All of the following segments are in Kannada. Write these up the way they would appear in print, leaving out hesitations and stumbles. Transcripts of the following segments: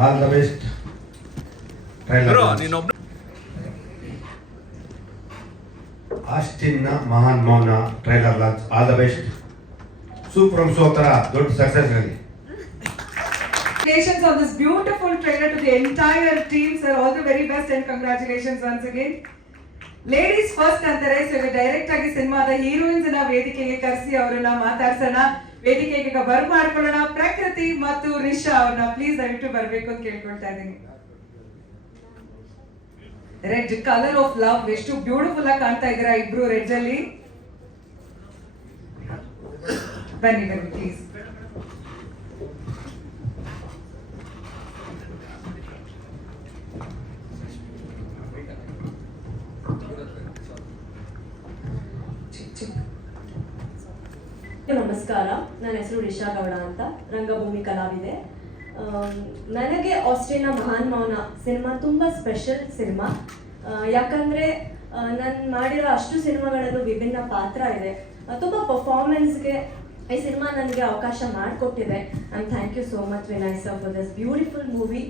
All the best. ಆಸ್ಟಿನ್ನ ಮಹಾನ್ ಮೌನ trailer launch. All the best. Super ಸೋತರ ದೊಡ್ಡ ಸಕ್ಸಸ್ ಆಗಲಿ. Congratulations on this beautiful trailer to the entire team, sir. All the very best and congratulations once again. Ladies first ಅಂತಾರೆ. ಸೊ ಡೈರೆಕ್ಟ್ ಆಗಿ ಸಿನಿಮಾದ ಹೀರೋಯಿನ್ಸ್ ನ ವೇದಿಕೆಗೆ ಕರೆಸಿ ಅವರನ್ನ ಮಾತಾಡ್ಸೋಣ, ವೇದಿಕೆಗೆ ಬರ್ ಮಾಡ್ಕೊಳ್ಳೋಣ. ಪ್ರಕೃತಿ ಮತ್ತು ರಿಷಾ ಅವ್ರನ್ನ ಪ್ಲೀಸ್ ದಯವಿಟ್ಟು ಬರ್ಬೇಕು ಅಂತ ಕೇಳ್ಕೊಳ್ತಾ ಇದ್ದೀನಿ. ರೆಡ್ ಕಲರ್ ಆಫ್ ಲವ್, ಎಷ್ಟು ಬ್ಯೂಟಿಫುಲ್ ಆಗಿ ಕಾಣ್ತಾ ಇದ್ದೀರಾ ಇಬ್ರು ರೆಡ್ ಅಲ್ಲಿ. ಬನ್ನಿ ಬನ್ನಿ ಪ್ಲೀಸ್. ನಮಸ್ಕಾರ, ನನ್ನ ಹೆಸರು ರಿಷಾ ಗೌಡ ಅಂತ, ರಂಗಭೂಮಿ ಕಲಾವಿದೆ. ನನಗೆ ಆಸ್ಟ್ರೇಲಿಯಾ ಮಹಾನ್ ಮೌನ ಸಿನಿಮಾ ತುಂಬ ಸ್ಪೆಷಲ್ ಸಿನಿಮಾ. ಯಾಕಂದರೆ ನಾನು ಮಾಡಿರೋ ಅಷ್ಟು ಸಿನಿಮಾಗಳಲ್ಲೂ ವಿಭಿನ್ನ ಪಾತ್ರ ಇದೆ. ತುಂಬ ಪರ್ಫಾರ್ಮೆನ್ಸ್ಗೆ ಈ ಸಿನಿಮಾ ನನಗೆ ಅವಕಾಶ ಮಾಡಿಕೊಟ್ಟಿದೆ. And thank you so much Vinay sir for this beautiful movie.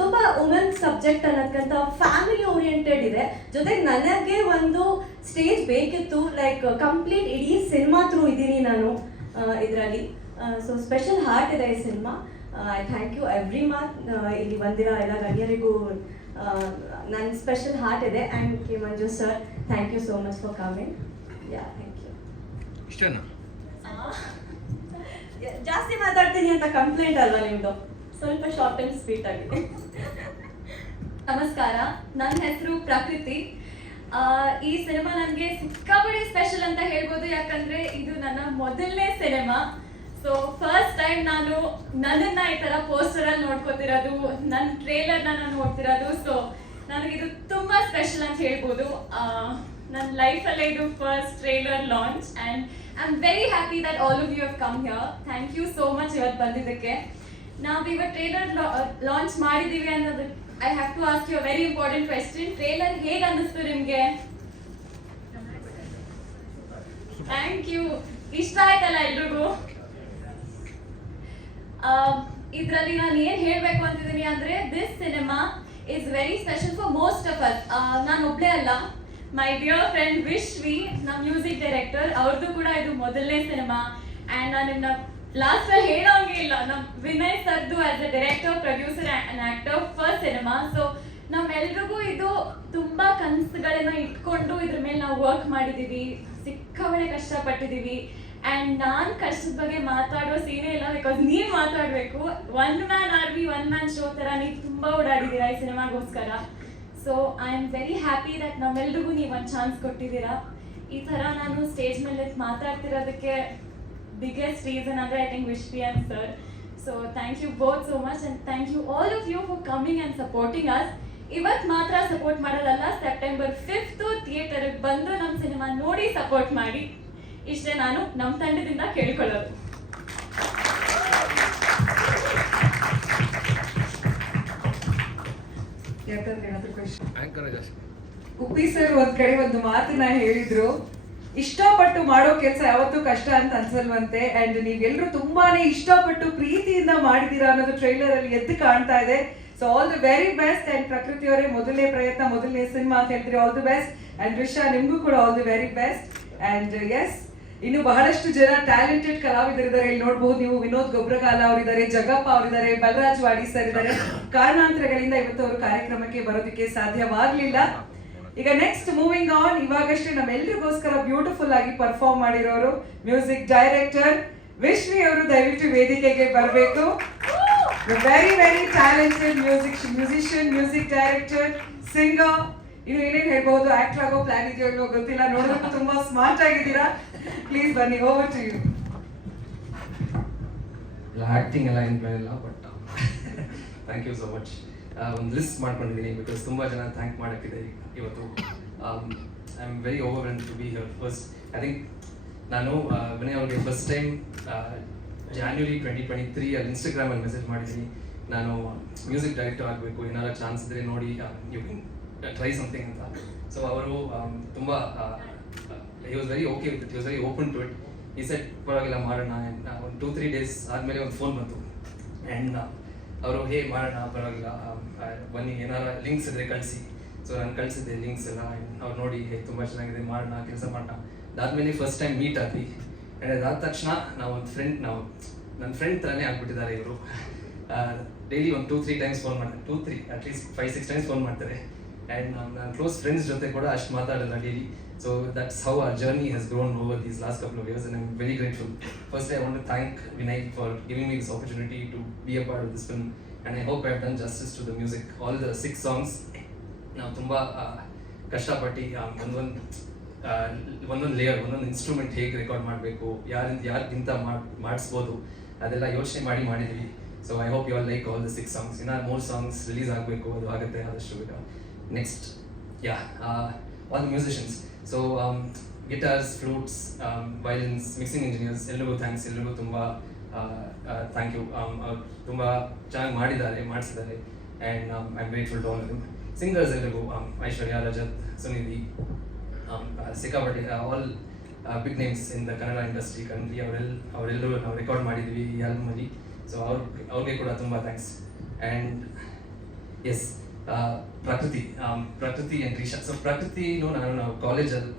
ತುಂಬ ವುಮೆನ್ ಸಬ್ಜೆಕ್ಟ್ ಅನ್ನೋದಕ್ಕಿಂತ ಫ್ಯಾಮಿಲಿ ಓರಿಯೆಂಟೆಡ್ ಇದೆ. ಜೊತೆಗೆ ನನಗೆ ಒಂದು ಸ್ಟೇಜ್ ಬೇಕಿತ್ತು, ಲೈಕ್ ಕಂಪ್ಲೀಟ್ ಇಡೀ ಸಿನಿಮಾ ಥ್ರೂ ಇದ್ದೀನಿ ನಾನು ಇದರಲ್ಲಿ. ಸೊ ಸ್ಪೆಷಲ್ ಹಾರ್ಟ್ ಇದೆ ಈ cinema. I thank you every much. ಇಲ್ಲಿ ಬಂದಿರೋ ಎಲ್ಲ ಗಣ್ಯರಿಗೂ ನನ್ನ ಸ್ಪೆಷಲ್ ಹಾರ್ಟ್ ಇದೆ. And K Manju sir, thank you so much for coming. Ya, thank you. ಇಷ್ಟನಾ? ಜಾಸ್ತಿ ಮಾತಾಡ್ತೀನಿ ಅಂತ ಕಂಪ್ಲೇಂಟ್ ಅಲ್ವಾ ನಿಮ್ಮದು? ಸ್ವಲ್ಪ ಶಾರ್ಟ್ ಆ್ಯಂಡ್ ಸ್ವೀಟ್ ಆಗಿದೆ. ನಮಸ್ಕಾರ, ನನ್ನ ಹೆಸರು ಪ್ರಕೃತಿ. ಈ ಸಿನಿಮಾ ನನಗೆ ಸಿಕ್ಕಾಪಟ್ಟೆ ಸ್ಪೆಷಲ್ ಅಂತ ಹೇಳ್ಬೋದು. ಯಾಕಂದರೆ ಇದು ನನ್ನ ಮೊದಲನೇ ಸಿನಿಮಾ. ಸೊ ಫಸ್ಟ್ ಟೈಮ್ ನಾನು ನನ್ನನ್ನು ಈ ಥರ ಪೋಸ್ಟರಲ್ಲಿ ನೋಡ್ಕೋತಿರೋದು, ನನ್ನ ಟ್ರೇಲರ್ನ ನಾನು ನೋಡ್ತಿರೋದು. ಸೊ ನನಗಿದು ತುಂಬ ಸ್ಪೆಷಲ್ ಅಂತ ಹೇಳ್ಬೋದು. ನನ್ನ ಲೈಫಲ್ಲೇ ಇದು first trailer launch. And I am very happy that all of you have come here. Thank you so much ಇವತ್ತು ಬಂದಿದ್ದಕ್ಕೆ. ನಾವೀಗ ಟ್ರೇಲರ್ ಲಾಂಚ್ ಮಾಡಿದ್ದೀವಿ ಅನ್ನೋದು I have to ask you a very important question. Trailer ಹೇಗೆ ಅನ್ನಿಸ್ತು ನಿಮಗೆ? Thank you. ಇಷ್ಟ ಆಯ್ತಲ್ಲ ಎಲ್ರಿಗೂ? ಇದರಲ್ಲಿ ನಾನು ಏನು ಹೇಳಬೇಕು ಅಂತಿದ್ದೀನಿ ಅಂದರೆ, this cinema is very special for most of us. ನಾನು ಒಬ್ಬಳೇ ಅಲ್ಲ, ಮೈ ಡಿಯರ್ ಫ್ರೆಂಡ್ ವಿಶ್ವಿ, ನಮ್ಮ ಮ್ಯೂಸಿಕ್ ಡೈರೆಕ್ಟರ್, ಅವ್ರದ್ದು ಕೂಡ ಇದು ಮೊದಲನೇ ಸಿನಿಮಾ. ಆ್ಯಂಡ್ ನಾನು ನಿಮ್ಮನ್ನ ಲಾಸ್ಟ್ ಹೇಳೋಂಗೆ ಇಲ್ಲ, ನಮ್ಮ ವಿನಯ್ ಸರ್ದು as a director, producer and actor first cinema. So ನಮ್ಮೆಲ್ರಿಗೂ ಇದು ತುಂಬ ಕನಸುಗಳನ್ನ ಇಟ್ಕೊಂಡು ಇದ್ರ ಮೇಲೆ ನಾವು ವರ್ಕ್ ಮಾಡಿದ್ದೀವಿ, ಸಿಕ್ಕಾಪಟ್ಟೆ ಕಷ್ಟಪಟ್ಟಿದ್ದೀವಿ. ಆ್ಯಂಡ್ ನಾನು ಕಷ್ಟದ ಬಗ್ಗೆ ಮಾತಾಡೋ ಸೀನೇ ಇಲ್ಲ, ಬಿಕಾಸ್ ನೀವು ಮಾತಾಡಬೇಕು. One man army, one man show ಥರ ನೀವು ತುಂಬ ಓಡಾಡಿದ್ದೀರಾ ಈ ಸಿನಿಮಾಗೋಸ್ಕರ. So I am very happy that ನಮ್ಮೆಲ್ರಿಗೂ ನೀವು ಒಂದು ಚಾನ್ಸ್ ಕೊಟ್ಟಿದ್ದೀರಾ. ಈ ಥರ ನಾನು ಸ್ಟೇಜ್ ಮೇಲೆ ಮಾತಾಡ್ತಿರೋದಕ್ಕೆ biggest reason ಅಂದ್ರೆ I think Vishpi and sir. So thank you both so much and thank you all of you for coming and supporting us. ಇವತ್ತು ಮಾತ್ರ ಸಪೋರ್ಟ್ ಮಾಡೋದಲ್ಲ, ಸೆಪ್ಟೆಂಬರ್ 5th ಥಿಯೇಟರ್ಗೆ ಬಂದು ನಮ್ಮ ಸಿನಿಮಾ ನೋಡಿ ಸಪೋರ್ಟ್ ಮಾಡಿ. ಇಷ್ಟೇ ನಾನು ನಮ್ಮ ತಂಡದಿಂದ ಕೇಳ್ಕೊಳ್ಳೋದು. ಉಪ್ಪಿ ಸರ್ ಒಂದ್ ಕಡೆ ಒಂದು ಮಾತನ್ನ ಹೇಳಿದ್ರು, ಇಷ್ಟಪಟ್ಟು ಮಾಡೋ ಕೆಲಸ ಯಾವತ್ತೂ ಕಷ್ಟ ಅಂತ ಅನ್ಸಲ್ವಂತೆ. ಅಂಡ್ ನೀವೆಲ್ಲರೂ ತುಂಬಾನೇ ಇಷ್ಟಪಟ್ಟು ಪ್ರೀತಿಯಿಂದ ಮಾಡಿದೀರಾ ಅನ್ನೋದು ಟ್ರೈಲರ್ ಅಲ್ಲಿ ಎದ್ದು ಕಾಣ್ತಾ ಇದೆ. So all the very best. And Prakruthi ಅವರೇ ಮೊದಲನೇ ಪ್ರಯತ್ನ, ಮೊದಲನೇ ಸಿನಿಮಾ ಅಂತ ಹೇಳ್ತೀರಿ, all the best. And Risha, ನಿಮ್ಗೂ ಕೂಡ all the very best. And yes, ಇನ್ನು ಬಹಳಷ್ಟು ಜನ ಟ್ಯಾಲೆಂಟೆಡ್ ಕಲಾವಿದರಿದ್ದಾರೆ. ಇಲ್ಲಿ ನೋಡಬಹುದು ನೀವು, ವಿನೋದ್ ಗೊಬ್ರಗಾಲ ಅವರಿದ್ದಾರೆ, ಜಗಪ್ಪ ಅವರಿದ್ದಾರೆ, ಬಲರಾಜ್ ವಾಡಿ ಸರ್ ಇದ್ದಾರೆ. ಕಾರಣಾಂತರಗಳಿಂದ ಇವತ್ತು ಅವರು ಕಾರ್ಯಕ್ರಮಕ್ಕೆ ಬರೋದಕ್ಕೆ ಸಾಧ್ಯವಾಗ್ಲಿಲ್ಲ. ಈಗ ನೆಕ್ಸ್ಟ್ ಮೂವಿಂಗ್ ಆನ್, ಇವಾಗಷ್ಟೇ ನಮ್ಮೆಲ್ಲರಿಗೋಸ್ಕರ ಬ್ಯೂಟಿಫುಲ್ ಆಗಿ ಪರ್ಫಾರ್ಮ್ ಮಾಡಿರೋರು ಮ್ಯೂಸಿಕ್ ಡೈರೆಕ್ಟರ್ ವಿಶ್ವಿ ಅವರು ದಯವಿಟ್ಟು ವೇದಿಕೆಗೆ ಬರಬೇಕು. Very very talented musician, music director, singer, ಇನ್ನು ಏನೇನು ಹೇಳ್ಬಹುದು. ಆಕ್ಟರ್ ಆಗೋ ಪ್ಲಾನ್ ಇದೆಯೋ ಇಲ್ಲೋ ಗೊತ್ತಿಲ್ಲ, ನೋಡೋದಕ್ಕೂ ತುಂಬಾ ಸ್ಮಾರ್ಟ್ ಆಗಿದ್ದೀರಾ. ಪ್ಲೀಸ್ ಬನ್ನಿ, ಓವರ್ ಟು ಯು. ಆಕ್ಟಿಂಗ್ ಎಲ್ಲ ಏನು ಪ್ಲಾನ್ ಇಲ್ಲ, but thank you so much. ಒಂದು ಲಿಸ್ಟ್ ಮಾಡ್ಕೊಂಡಿದ್ದೀನಿ, ಬಿಕಾಸ್ ತುಂಬ ಜನ ಥ್ಯಾಂಕ್ ಮಾಡೋಕ್ಕಿದೆ ಇವತ್ತು. I am very overwhelmed to be here. First I think ನಾನು ವಿನಯ್ ಅವ್ರಿಗೆ ಫಸ್ಟ್ ಟೈಮ್ ಜಾನ್ವರಿ 2023 ಅಲ್ಲಿ ಇನ್ಸ್ಟಾಗ್ರಾಮಲ್ಲಿ ಮೆಸೇಜ್ ಮಾಡಿದ್ದೀನಿ, ನಾನು ಮ್ಯೂಸಿಕ್ ಡೈರೆಕ್ಟರ್ ಆಗಬೇಕು, ಏನಾರ ಚಾನ್ಸ್ ಇದ್ದರೆ ನೋಡಿ, ಯು ಕ್ಯಾನ್ ಟ್ರೈ ಸಮಥಿಂಗ್ ಅಂತ. ಸೊ ಅವರು ತುಂಬ he was very okay with it, he was very open to it. He said ಪರವಾಗಿಲ್ಲ ಮಾಡೋಣ. ಒಂದು 2-3 days ಆದಮೇಲೆ ಒಂದು ಫೋನ್ ಬಂತು, ಆ್ಯಂಡ್ ಅವರು ಹೇ ಮಾಡೋಣ ಪರವಾಗಿಲ್ಲ ಬನ್ನಿ ಏನಾರ ಲಿಂಕ್ಸ್ ಇದ್ರೆ ಕಳಿಸಿ. ಸೊ ನಾನು ಕಳಿಸಿದ್ದೆ ಲಿಂಕ್ಸ್ ಎಲ್ಲ, ಅವ್ರು ನೋಡಿ ಹೇ ತುಂಬ ಚೆನ್ನಾಗಿದೆ ಮಾಡೋಣ ಕೆಲಸ ಮಾಡೋಣ. ಅದಾದಮೇಲೆ ಫಸ್ಟ್ ಟೈಮ್ ಮೀಟ್ ಆದ್ವಿ. ಆ್ಯಂಡ್ ಅದಾದ ತಕ್ಷಣ ನನ್ನ ಫ್ರೆಂಡ್ ಥರನೇ ಆಗ್ಬಿಟ್ಟಿದ್ದಾರೆ ಇವರು. ಡೈಲಿ ಒಂದು 2-3 ಟೈಮ್ಸ್ ಫೋನ್ ಮಾಡ್ತಾರೆ, 2-3 ಅಟ್ಲೀಸ್ಟ್ 5-6 ಟೈಮ್ಸ್ ಫೋನ್ ಮಾಡ್ತಾರೆ. ಆ್ಯಂಡ್ ನನ್ನ ಕ್ಲೋಸ್ ಫ್ರೆಂಡ್ಸ್ ಜೊತೆ ಕೂಡ ಅಷ್ಟು ಮಾತಾಡಲ್ಲ daily. So that's how our journey has grown over these last couple of years, and I'm very grateful. Firstly, I want to thank Vinay for giving me this opportunity to be a part of this film, and I hope I've done justice to the music. All the 6 songs, ನಾವು ತುಂಬ ಕಷ್ಟಪಟ್ಟು ಒಂದೊಂದು ಲೇಯರ್, ಒಂದೊಂದು ಇನ್ಸ್ಟ್ರೂಮೆಂಟ್ ಹೇಗೆ ರೆಕಾರ್ಡ್ ಮಾಡಬೇಕು, ಯಾರಿಗಿಂತ ಮಾಡಿಸ್ಬೋದು ಅದೆಲ್ಲ ಯೋಚನೆ ಮಾಡಿದ್ದೀವಿ. So I hope you all like all the 6 songs. ಇನ್ನು 3 songs ರಿಲೀಸ್ ಆಗಬೇಕು, ಅದು ಆಗುತ್ತೆ ಆದಷ್ಟು ಬೇಗ. Next all the musicians. So guitars, flutes, violins, mixing engineers, ಎಲ್ಲರಿಗೂ ಥ್ಯಾಂಕ್ಸ್. ಎಲ್ಲರಿಗೂ ತುಂಬ ಥ್ಯಾಂಕ್ ಯು. ತುಂಬ ಚೆನ್ನಾಗಿ ಮಾಡಿಸಿದ್ದಾರೆ. And I am grateful to all of them. Singers ಎಲ್ಲರಿಗೂ ಐಶ್ವರ್ಯ, ರಜತ್, ಸುನಿಧಿ, ಸಿಕ್ಕಾಪಟ್ಟೆ all big names in the Kannada industry country. ಅವರೆಲ್ಲರೂ ನಾವು ರೆಕಾರ್ಡ್ ಮಾಡಿದ್ವಿ ಈ ಆಲ್ಬಮಲ್ಲಿ. ಸೊ ಅವ್ರಿಗೆ ಕೂಡ ತುಂಬ ಥ್ಯಾಂಕ್ಸ್. ಆ್ಯಂಡ್ ಎಸ್, ಪ್ರಕೃತಿ ಆ್ಯಂಡ್ ರೀಶಾ. ಸೊ ಪ್ರಕೃತಿನೂ ನಾವು ಕಾಲೇಜಲ್ಲಿ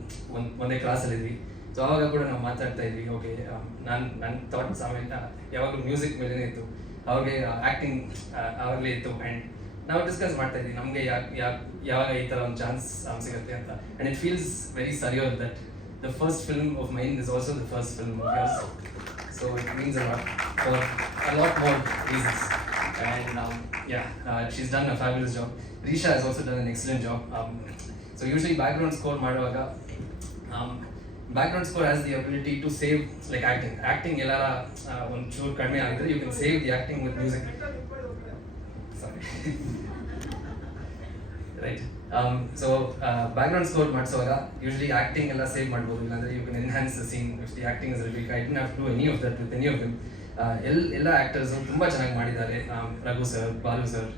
ಒಂದೇ ಕ್ಲಾಸಲ್ಲಿದ್ವಿ. ಸೊ ಆವಾಗ ಕೂಡ ನಾವು ಮಾತಾಡ್ತಾ ಇದ್ವಿ. ಓಕೆ, ನನ್ನ ಥಾಟ್ಸ್ ಆಮೇಲೆ ಯಾವಾಗಲೂ ಮ್ಯೂಸಿಕ್ ಮೇಲೇ ಇತ್ತು, ಅವ್ರಿಗೆ ಆ್ಯಕ್ಟಿಂಗ್ ಆವಾಗಲೇ ಇತ್ತು. ಆ್ಯಂಡ್ ನಾವು ಡಿಸ್ಕಸ್ ಮಾಡ್ತಾ ಇದ್ವಿ ನಮಗೆ ಯಾವಾಗ ಈ ಥರ ಒಂದು ಚಾನ್ಸ್ ಸಿಗುತ್ತೆ ಅಂತ. And it feels very sure that the first film of mine is also the first film of yours. So it means a lot for a lot more reasons. And she's done a fabulous job. Risha has also done an excellent job. So usually background score ಮಾಡುವಾಗ background score has the ability to save, like acting ಎಲ್ಲಾರ ಒಂಚೂರು ಕಡಿಮೆ ಆಗಿದ್ರೆ you can save the acting with music. Sorry. Right. So background score ಮಾಡಿಸುವಾಗ usually acting ಎಲ್ಲ ಸೇವ್ ಮಾಡ್ಬೋದು, ಇಲ್ಲಾಂದ್ರೆ you can enhance the scene if the acting is really weak. I didn't have to do any of that with any of them. ಎಲ್ಲ ಆ್ಯಕ್ಟರ್ಸು ತುಂಬ ಚೆನ್ನಾಗಿ ಮಾಡಿದ್ದಾರೆ. Raghu sir, Balu sir,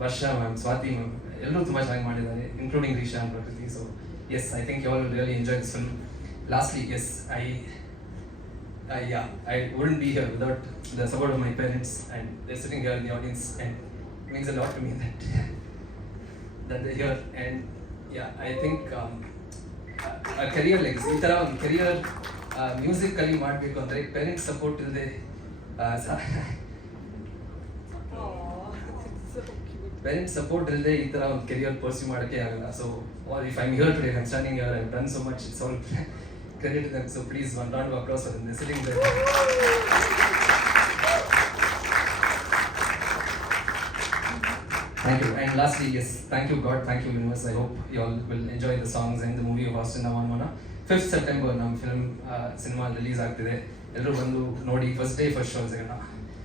Varsha ma'am, Swathi ma'am, ಎಲ್ಲರೂ ತುಂಬ ಚೆನ್ನಾಗಿ ಮಾಡಿದ್ದಾರೆ, including Reesha and Prakriti. So yes, I think you all will really enjoy this film. Lastly, yes, I wouldn't be here without the support of my parents, and they're sitting here in the audience, and it means a lot to me that they're here. And I think a career legacy, ಈ ಥರ ಒಂದು ಕೆರಿಯರ್ ಮ್ಯೂಸಿಕಲ್ಲಿ ಮಾಡಬೇಕು ಅಂದರೆ ಪೇರೆಂಟ್ಸ್ ಸಪೋರ್ಟ್ ಇಲ್ಲದೆ ಪೇರೆಂಟ್ಸ್ ಸಪೋರ್ಟ್ ಇಲ್ಲದೆ ಈ ಥರ ಒಂದು ಕೆರಿಯರ್ ಪರ್ಸ್ಯೂ ಮಾಡೋಕ್ಕೆ ಆಗಲ್ಲ. So if I am here today, I am standing here, I have done so much, it's all credit to them. So please, one round of applause for them. They're sitting there. Thank you. And lastly, yes, thank you God, thank you universe. I hope you all will enjoy the songs and the movie of Austin Navanmona. 5th September ನಮ್ಮ ಫಿಲ್ಮ್ ಸಿನಿಮಾ ರಿಲೀಸ್ ಆಗ್ತಿದೆ. ಎಲ್ಲರೂ ಬಂದು ನೋಡಿ, ಫಸ್ಟ್ ಡೇ ಫಸ್ಟ್ ಶೋ ಸಿಗೋಣ.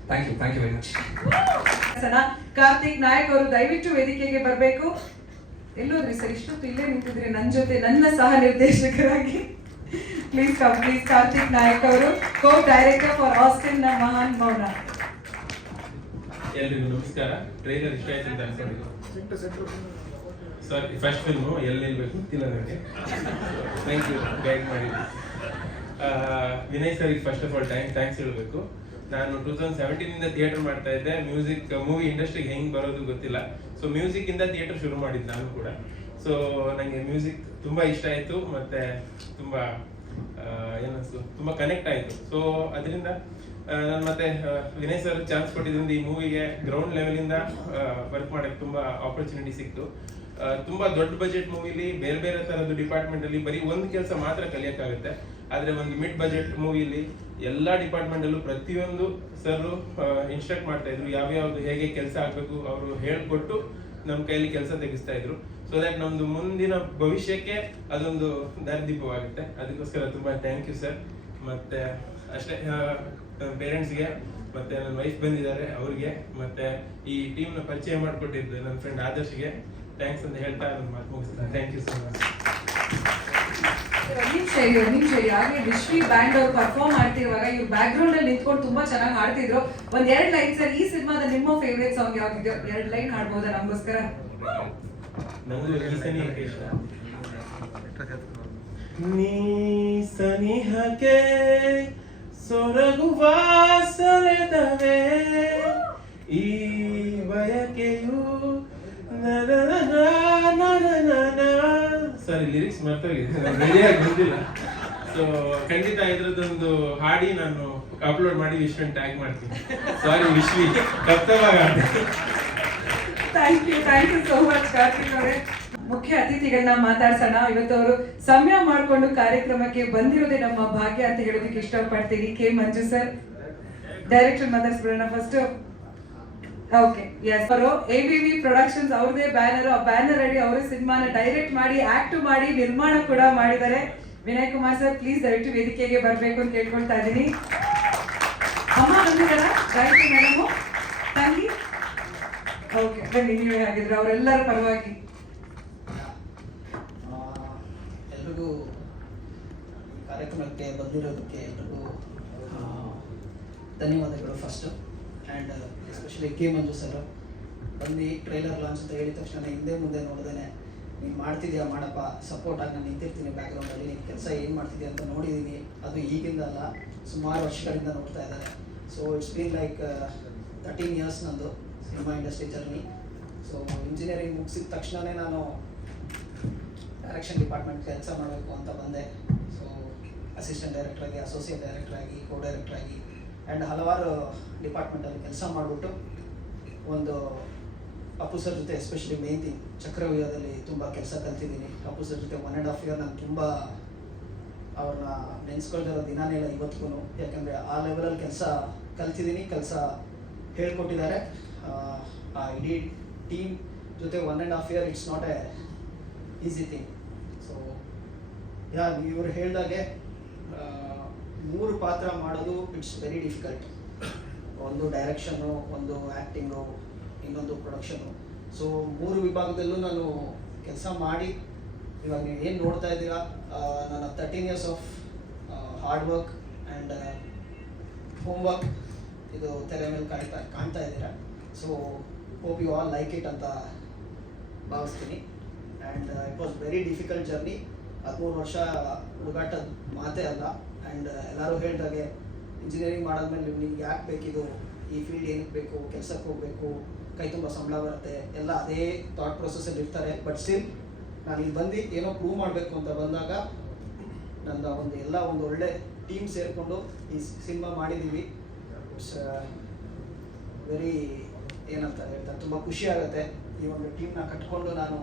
Thank you very much. Karthik Nayak ಅವರು ದಯವಿಟ್ಟು ವೇದಿಕೆಗೆ ಬರಬೇಕು. ಎಲ್ಲೋದ್ರಿ ಸರ್, ಇಷ್ಟೊತ್ತು ಇಲ್ಲೇ ನಿಂತಿದ್ರೆ ನನ್ನ ಜೊತೆ, ನನ್ನ ಸಹ ನಿರ್ದೇಶಕರಾಗಿ. Please come, please. Karthik Nayak ಅವರು, co director for Austin the Mahan Mauna. ಎಲ್ರಿಗೂ ನಮಸ್ಕಾರ. ಟ್ರೈಲರ್ ಇಷ್ಟ ಆಯ್ತು ಅಂತ ಅನ್ಕೊಂಡಿದ್ದು. ಸರ್, ಫಸ್ಟ್ ಫಿಲ್ಮು ಎಲ್ಲಿ ನಿಲ್ಬೇಕು ಗೊತ್ತಿಲ್ಲ ನನಗೆ. ಥ್ಯಾಂಕ್ ಯು, ಗೈಡ್ ಮಾಡಿದ್ವಿ. ವಿನಯ್ ಸರ್ಗೆ ಫಸ್ಟ್ ಆಫ್ ಆಲ್ ಥ್ಯಾಂಕ್ಸ್ ಹೇಳಬೇಕು. ನಾನು 2017 ಥಿಯೇಟರ್ ಮಾಡ್ತಾ ಇದ್ದೆ. ಮೂವಿ ಇಂಡಸ್ಟ್ರಿಗೆ ಹೆಂಗೆ ಬರೋದು ಗೊತ್ತಿಲ್ಲ. ಸೊ ಮ್ಯೂಸಿಕ್ಕಿಂದ ಥಿಯೇಟರ್ ಶುರು ಮಾಡಿದ್ದು ನಾನು ಕೂಡ. ಸೊ ನನಗೆ ಮ್ಯೂಸಿಕ್ ತುಂಬ ಇಷ್ಟ ಆಯಿತು, ಮತ್ತು ತುಂಬ ಏನಿಸ್ತು, ತುಂಬ ಕನೆಕ್ಟ್ ಆಯಿತು. ಸೊ ಅದರಿಂದ ನಾನು ಮತ್ತೆ ವಿನಯ್ ಸರ್ ಚಾನ್ಸ್ ಕೊಟ್ಟಿದ್ದರಿಂದ ಈ ಮೂವಿಗೆ ಗ್ರೌಂಡ್ ಲೆವೆಲಿಂದ ವರ್ಕ್ ಮಾಡೋಕ್ಕೆ ತುಂಬ ಆಪರ್ಚುನಿಟಿ ಸಿಕ್ತು. ತುಂಬ ದೊಡ್ಡ ಬಜೆಟ್ ಮೂವಿಲಿ ಬೇರೆ ಬೇರೆ ಥರದ್ದು ಡಿಪಾರ್ಟ್ಮೆಂಟಲ್ಲಿ ಬರೀ ಒಂದು ಕೆಲಸ ಮಾತ್ರ ಕಲಿಯೋಕ್ಕಾಗುತ್ತೆ. ಆದರೆ ಒಂದು ಮಿಡ್ ಬಜೆಟ್ ಮೂವಿಲಿ ಎಲ್ಲ ಡಿಪಾರ್ಟ್ಮೆಂಟಲ್ಲೂ ಪ್ರತಿಯೊಂದು ಸರ್ ಇನ್ಸ್ಟ್ರಕ್ಟ್ ಮಾಡ್ತಾ ಇದ್ರು, ಯಾವ್ಯಾವ್ದು ಹೇಗೆ ಕೆಲಸ ಆಗಬೇಕು ಅವರು ಹೇಳ್ಕೊಟ್ಟು ನಮ್ಮ ಕೈಯಲ್ಲಿ ಕೆಲಸ ತೆಗಿಸ್ತಾ ಇದ್ರು. ಸೊ ದ್ಯಾಟ್ ನಮ್ಮದು ಮುಂದಿನ ಭವಿಷ್ಯಕ್ಕೆ ಅದೊಂದು ದಾರಿದೀಪವಾಗುತ್ತೆ. ಅದಕ್ಕೋಸ್ಕರ ತುಂಬ ಥ್ಯಾಂಕ್ ಯು ಸರ್. ಮತ್ತು ಅಷ್ಟೇ, ನನ್ನ ಪೇರೆಂಟ್ಸ್ಗೆ ಮತ್ತು ನನ್ನ ವೈಫ್ ಬಂದಿದ್ದಾರೆ ಅವ್ರಿಗೆ, ಮತ್ತು ಈ ಟೀಮ್ನ ಪರಿಚಯ ಮಾಡಿಕೊಟ್ಟಿದ್ದು ನನ್ನ ಫ್ರೆಂಡ್ ಆದರ್ಶ್ಗೆ ಥ್ಯಾಂಕ್ಸ್ ಅಂತ ಹೇಳ್ತಾ ನನ್ನ ಮಾತು ಮುಗಿಸ್ತಾರೆ. Thank you so much. ನಿಮಿಷ ಯಾಕೆ ವಿಶ್ವಿ ಬ್ಯಾಂಡ್ ಅವ್ರು ಪರ್ಫಾರ್ಮ್ ಮಾಡ್ತಿರುವಾಗ ಇವ್ರು ಬ್ಯಾಕ್ ಗ್ರೌಂಡ್ ಅಲ್ಲಿ ನಿಂತ್ಕೊಂಡು ತುಂಬಾ ಚೆನ್ನಾಗಿ ಹಾಡ್ತಿದ್ರು. ಒಂದ್ 2 ಲೈನ್ ಸರ್, ಈ ಸಿನಿಮಾದ ನಿಮ್ಮ ಫೇವರೇಟ್ ಸಾಂಗ್ ಯಾವ್ದಿದೆ? 2 ಲೈನ್ ಹಾಡ್ಬೋದಾ ನಮಗೋಸ್ಕರ? ನಂದು ನೀ ಸನಿಹಕ್ಕೆ ಸೊರಗುವ ಸೆಳೆದವೆ ಈ ಸಾರಿ ಲಿರಿಕ್ಸ್ ಮರ್ತೋಗಿದೆ, ರೆಡಿಯಾಗಿ ಬಂದಿಲ್ಲ. ಸೊ ಖಂಡಿತ ಇದ್ರದ್ದೊಂದು ಹಾಡಿ ನಾನು ಅಪ್ಲೋಡ್ ಮಾಡಿ ವಿಶ್ವನ್ ಟ್ಯಾಗ್ ಮಾಡ್ತೀನಿ. Sorry Vishwi, Kartavya. Thank you so much Karthik ಅವರೇ. ಮುಖ್ಯ ಅತಿಥಿಗಳನ್ನ ಮಾತಾಡ್ಸೋಣ. ಇವತ್ತು ಅವರು ಸಮಯ ಮಾಡಿಕೊಂಡು ಕಾರ್ಯಕ್ರಮಕ್ಕೆ ಬಂದಿರೋದೇ ನಮ್ಮ ಭಾಗ್ಯ ಅಂತ ಹೇಳೋದಕ್ಕೆ ಇಷ್ಟಪಡ್ತೀನಿ. ಕೆ ಮಂಜು ಸರ್, ಡೈರೆಕ್ಟರ್ ಮಾತಾಡ್ಸ್ಬಿಡೋಣ ಫಸ್ಟ್. ಓಕೆ, ಎಸ್, ಅವರು AVV ಪ್ರೊಡಕ್ಷನ್ಸ್ ಅವ್ರದೇ ಬ್ಯಾನರ್, ಆ ಬ್ಯಾನರ್ ಅಡಿ ಅವರೇ ಸಿನಿಮಾನ ಡೈರೆಕ್ಟ್ ಮಾಡಿ, ಆಕ್ಟ್ ಮಾಡಿ, ನಿರ್ಮಾಣ ಕೂಡ ಮಾಡಿದ್ದಾರೆ. ವಿನಯ್ ಕುಮಾರ್ ಸರ್, ಪ್ಲೀಸ್ ದಯವಿಟ್ಟು ವೇದಿಕೆಗೆ ಬರಬೇಕು ಅಂತ ಕೇಳ್ಕೊಳ್ತಾ ಇದ್ದೀನಿ. ಅಮ್ಮ ಬಂದಿದ್ದಾರಾ? ಗಾಯತ್ರಿ ಮೇಡಮು, ತಂಗಿ? ಓಕೆ, ಬನ್ನಿ ನೀವೇ ಆಗಿದ್ರು ಅವರೆಲ್ಲರ ಪರವಾಗಿ. ಎಲ್ರಿಗೂ ಕಾರ್ಯಕ್ರಮಕ್ಕೆ ಬಂದಿರೋದಕ್ಕೆ ಎಲ್ರಿಗೂ ಧನ್ಯವಾದಗಳು first. And especially K Manju sir ಬಂದು ಟ್ರೈಲರ್ ಲಾಂಚ್ ಅಂತ ಹೇಳಿದ ತಕ್ಷಣ ಹಿಂದೆ ಮುಂದೆ ನೋಡ್ದೇನೆ ನೀನು ಮಾಡ್ತಿದ್ಯಾ ಮಾಡಪ್ಪ, ಸಪೋರ್ಟ್ ಆಗಿ ನಾನು ನಿಂತಿರ್ತೀನಿ ಬ್ಯಾಕ್ಗ್ರೌಂಡಲ್ಲಿ, ನೀನು ಕೆಲಸ ಏನು ಮಾಡ್ತಿದ್ಯಾ ಅಂತ ನೋಡಿದ್ದೀನಿ. ಅದು ಈಗಿಂದ ಅಲ್ಲ, ಸುಮಾರು ವರ್ಷಗಳಿಂದ ನೋಡ್ತಾ ಇದ್ದಾರೆ. So it's been like 13 years ನಂದು cinema industry journey. So engineering ಮುಗಿಸಿದ ತಕ್ಷಣವೇ ನಾನು ಡೈರೆಕ್ಷನ್ ಡಿಪಾರ್ಟ್ಮೆಂಟ್ ಕೆಲಸ ಮಾಡಬೇಕು ಅಂತ ಬಂದೆ. ಸೊ ಅಸಿಸ್ಟೆಂಟ್ ಡೈರೆಕ್ಟರ್ ಆಗಿ, ಅಸೋಸಿಯೇಟ್ ಡೈರೆಕ್ಟರ್ ಆಗಿ, ಕೋ ಡೈರೆಕ್ಟರ್ ಆಗಿ ಆ್ಯಂಡ್ ಹಲವಾರು ಡಿಪಾರ್ಟ್ಮೆಂಟಲ್ಲಿ ಕೆಲಸ ಮಾಡಿಬಿಟ್ಟು ಒಂದು ಅಪ್ಪು ಸರ್ ಜೊತೆ ಎಸ್ಪೆಷಲಿ ಮೇನ್ ಥಿಂಗ್ ಚಕ್ರವ್ಯೂಹದಲ್ಲಿ ತುಂಬ ಕೆಲಸ ಕಲ್ತಿದ್ದೀನಿ. ಅಪ್ಪು ಸರ್ ಜೊತೆ 1.5 year ನಾನು ತುಂಬ ಅವ್ರನ್ನ ನೆನೆಸ್ಕೊಳ್ತಿರೋ ದಿನಾನೇ ಇಲ್ಲ ಇವತ್ತಿಗೂ. ಯಾಕಂದರೆ ಆ ಲೆವೆಲಲ್ಲಿ ಕೆಲಸ ಕಲ್ತಿದ್ದೀನಿ, ಕೆಲಸ ಹೇಳ್ಕೊಟ್ಟಿದ್ದಾರೆ. ಆ ಇಡೀ ಟೀಮ್ ಜೊತೆ 1.5 year it's not A easy thing. So ಇವರು ಹೇಳಿದಾಗೆ 3 ಪಾತ್ರ ಮಾಡೋದು ಇಟ್ಸ್ ವೆರಿ ಡಿಫಿಕಲ್ಟ್. ಒಂದು ಡೈರೆಕ್ಷನ್ನು, ಒಂದು ಆ್ಯಕ್ಟಿಂಗು, ಇನ್ನೊಂದು ಪ್ರೊಡಕ್ಷನು. ಸೊ 3 ವಿಭಾಗದಲ್ಲೂ ನಾನು ಕೆಲಸ ಮಾಡಿ ಇವಾಗ ನೀವು ಏನು ನೋಡ್ತಾ ಇದ್ದೀರಾ, ನನ್ನ 13 years of hard work and home work ಇದು ತೆರೆ ಮೇಲೆ ಕಾಣ್ತಾ ಇದ್ದೀರಾ. So hope you all like it ಅಂತ ಭಾವಿಸ್ತೀನಿ. And it was very difficult journey. 13 ವರ್ಷ ಹುಡುಗಾಟದ ಮಾತೇ ಅಲ್ಲ. ಆ್ಯಂಡ್ ಎಲ್ಲರೂ ಹೇಳಿದಾಗೆ ಇಂಜಿನಿಯರಿಂಗ್ ಮಾಡಾದ್ಮೇಲೆ ನಿಮ್ಗೆ ಯಾಕೆ ಬೇಕಿದು, ಈ ಫೀಲ್ಡ್ ಏನಕ್ಕೆ ಬೇಕು, ಕೆಲಸಕ್ಕೆ ಹೋಗಬೇಕು, ಕೈ ತುಂಬ ಸಂಬಳ ಬರುತ್ತೆ, ಎಲ್ಲ ಅದೇ ಥಾಟ್ ಪ್ರೊಸೆಸಲ್ಲಿ ಇರ್ತಾರೆ. ಬಟ್ ಸ್ಟಿಲ್ ನಾನು ಇಲ್ಲಿ ಬಂದು ಏನೋ ಪ್ರೂವ್ ಮಾಡಬೇಕು ಅಂತ ಬಂದಾಗ ನನ್ನ ಒಂದು ಒಳ್ಳೆ ಟೀಮ್ ಸೇರಿಕೊಂಡು ಈ ಸಿನಿಮಾ ಮಾಡಿದ್ದೀವಿ. ಇಟ್ಸ್ ವೆರಿ ಏನಂತ ಹೇಳ್ತಾರೆ, ತುಂಬ ಖುಷಿ ಆಗುತ್ತೆ ಈ ಒಂದು ಟೀಮ್ನ ಕಟ್ಕೊಂಡು. ನಾನು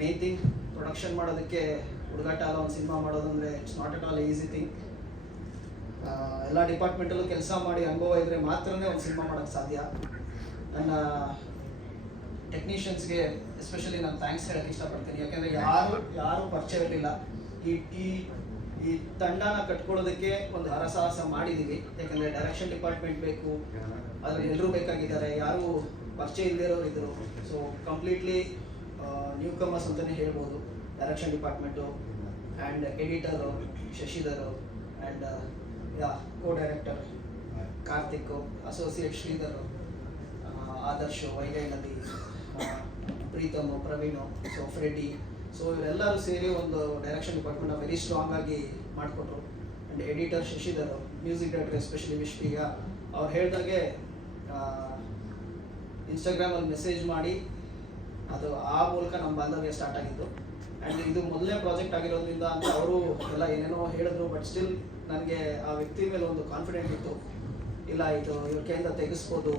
ಮೇನ್ ಥಿಂಗ್ ಪ್ರೊಡಕ್ಷನ್ ಮಾಡೋದಕ್ಕೆ ಹುಡುಗಾಟ ಅಲ್ಲ, ಒಂದು ಸಿನಿಮಾ ಮಾಡೋದಂದರೆ it's not at all easy thing. ಎಲ್ಲ ಡಿಪಾರ್ಟ್ಮೆಂಟಲ್ಲೂ ಕೆಲಸ ಮಾಡಿ ಅನುಭವ ಇದ್ದರೆ ಮಾತ್ರನೇ ಒಂದು ಸಿನಿಮಾ ಮಾಡೋಕ್ಕೆ ಸಾಧ್ಯ. ನನ್ನ ಟೆಕ್ನಿಷಿಯನ್ಸ್ಗೆ ಎಸ್ಪೆಷಲಿ ನಾನು ಥ್ಯಾಂಕ್ಸ್ ಹೇಳೋಕ್ಕೆ ಇಷ್ಟಪಡ್ತೀನಿ. ಯಾಕೆಂದರೆ ಯಾರೂ ಪರಿಚಯ ಇರಲಿಲ್ಲ. ಈ ತಂಡನ ಕಟ್ಕೊಳ್ಳೋದಕ್ಕೆ ಒಂದು ಹರಸಾಹಸ ಮಾಡಿದ್ದೀವಿ. ಯಾಕಂದರೆ ಡೈರೆಕ್ಷನ್ ಡಿಪಾರ್ಟ್ಮೆಂಟ್ ಬೇಕು, ಅದರಲ್ಲಿ ಎಲ್ಲರೂ ಬೇಕಾಗಿದ್ದಾರೆ, ಯಾರೂ ಪರಿಚಯ ಇಲ್ಲದೇ ಇರೋರು ಇದ್ದರು. ಸೊ ಕಂಪ್ಲೀಟ್ಲಿ ನ್ಯೂ ಕಮರ್ಸ್ ಅಂತಲೇ ಹೇಳ್ಬೋದು direction department. And editor Shashidhar, and co director Karthik, associate Shridhar, Adarsh, ವೈಗೈನದಿ, Preetham, Praveen, so Freddy. So ಇವರೆಲ್ಲರೂ ಸೇರಿ ಒಂದು ಡೈರೆಕ್ಷನ್ ಡಿಪಾರ್ಟ್ಮೆಂಟ್ನ ವೆರಿ ಸ್ಟ್ರಾಂಗ್ ಆಗಿ ಮಾಡಿಕೊಟ್ರು. And editor Shashidhar, music director especially ವಿಶ್ವೀಗ ಅವ್ರು ಹೇಳಿದಾಗೆ ಇನ್ಸ್ಟಾಗ್ರಾಮಲ್ಲಿ ಮೆಸೇಜ್ ಮಾಡಿ ಅದು ಆ ಮೂಲಕ ನಮ್ಮ ಬಾಂಧವ್ಯ ಸ್ಟಾರ್ಟ್ ಆಗಿದ್ದು. ಆ್ಯಂಡ್ ಇದು ಮೊದಲನೇ ಪ್ರಾಜೆಕ್ಟ್ ಆಗಿರೋದ್ರಿಂದ ಅಂತ ಅವರು ಎಲ್ಲ ಏನೇನೋ ಹೇಳಿದ್ರು. ಬಟ್ ಸ್ಟಿಲ್ ನನಗೆ ಆ ವ್ಯಕ್ತಿ ಮೇಲೆ ಒಂದು ಕಾನ್ಫಿಡೆಂಟ್ ಇತ್ತು, ಇಲ್ಲ ಇದು ಇವ್ರ ಕೈಯಿಂದ ತೆಗೆಸ್ಬೋದು,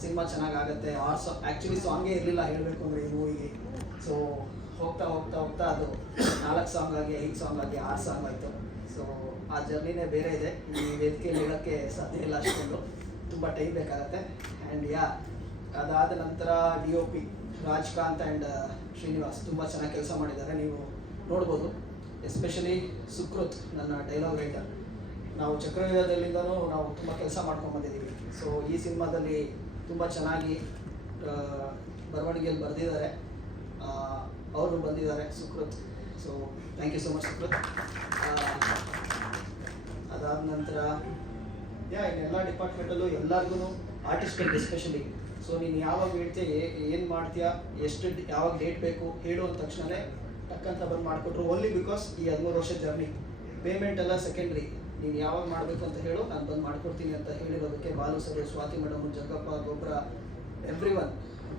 ಸಿನಿಮಾ ಚೆನ್ನಾಗಾಗತ್ತೆ. ಆ್ಯಕ್ಚುಲಿ ಸಾಂಗೇ ಇರಲಿಲ್ಲ ಹೇಳಬೇಕು ಅಂದರೆ ಈ ಮೂವಿಗೆ. ಸೊ ಹೋಗ್ತಾ ಅದು 4 ಸಾಂಗ್ ಆಗಿ, 5 ಸಾಂಗ್ ಆಗಿ, 6 ಸಾಂಗ್ ಆಯಿತು. ಸೊ ಆ ಜರ್ನಿನೇ ಬೇರೆ ಇದೆ, ಈ ವೇದಿಕೆಯಲ್ಲಿ ಹೇಳೋಕ್ಕೆ ಸಾಧ್ಯ ಇಲ್ಲ, ಅಷ್ಟೊಂದು ತುಂಬ ಟೈಮ್ ಬೇಕಾಗತ್ತೆ. ಆ್ಯಂಡ್ ಅದಾದ ನಂತರ DOP ರಾಜ್ಕಾಂತ್ ಆ್ಯಂಡ್ ಶ್ರೀನಿವಾಸ್ ತುಂಬ ಚೆನ್ನಾಗಿ ಕೆಲಸ ಮಾಡಿದ್ದಾರೆ, ನೀವು ನೋಡ್ಬೋದು. ಎಸ್ಪೆಷಲಿ ಸುಕೃತ್, ನನ್ನ ಡೈಲಾಗ್ ರೈಟರ್. ನಾವು ಚಕ್ರವ್ಯೂಹದಲ್ಲಿಂದನೂ ನಾವು ತುಂಬ ಕೆಲಸ ಮಾಡ್ಕೊಂಡ್ಬಂದಿದ್ದೀವಿ. ಸೊ ಈ ಸಿನಿಮಾದಲ್ಲಿ ತುಂಬ ಚೆನ್ನಾಗಿ ಬರವಣಿಗೆಯಲ್ಲಿ ಬರೆದಿದ್ದಾರೆ, ಅವರು ಬಂದಿದ್ದಾರೆ Sukruth. So thank you so much Sukruth. ಅದಾದ ನಂತರ ಇನ್ನೆಲ್ಲ ಡಿಪಾರ್ಟ್ಮೆಂಟಲ್ಲೂ ಎಲ್ಲರಿಗೂ ಆರ್ಟಿಸ್ಟ್ಗಳಿಗೆ ಎಸ್ಪೆಷಲಿ, ಸೊ ನೀನು ಯಾವಾಗ ಹೇಳ್ತೀಯ, ಏನು ಮಾಡ್ತೀಯಾ, ಎಷ್ಟು ಯಾವಾಗ ಡೇಟ್ ಬೇಕು ಹೇಳು ಅಂದ ತಕ್ಷಣವೇ ಟಕ್ಕಂತ ಬಂದು ಮಾಡಿಕೊಟ್ರು. ಓನ್ಲಿ ಬಿಕಾಸ್ ಈ 13 ವರ್ಷ ಜರ್ನಿ, ಪೇಮೆಂಟ್ ಎಲ್ಲ ಸೆಕೆಂಡ್ರಿ, ನೀನು ಯಾವಾಗ ಮಾಡಬೇಕು ಅಂತ ಹೇಳು, ನಾನು ಬಂದು ಮಾಡ್ಕೊಡ್ತೀನಿ ಅಂತ ಹೇಳಿರೋದಕ್ಕೆ ಬಾಲು ಸರ್, ಸ್ವಾತಿ ಮೇಡಮು, ಜಗ್ಗಪ್ಪ, ಗೊಬ್ಬರ, ಎವ್ರಿ ಒನ್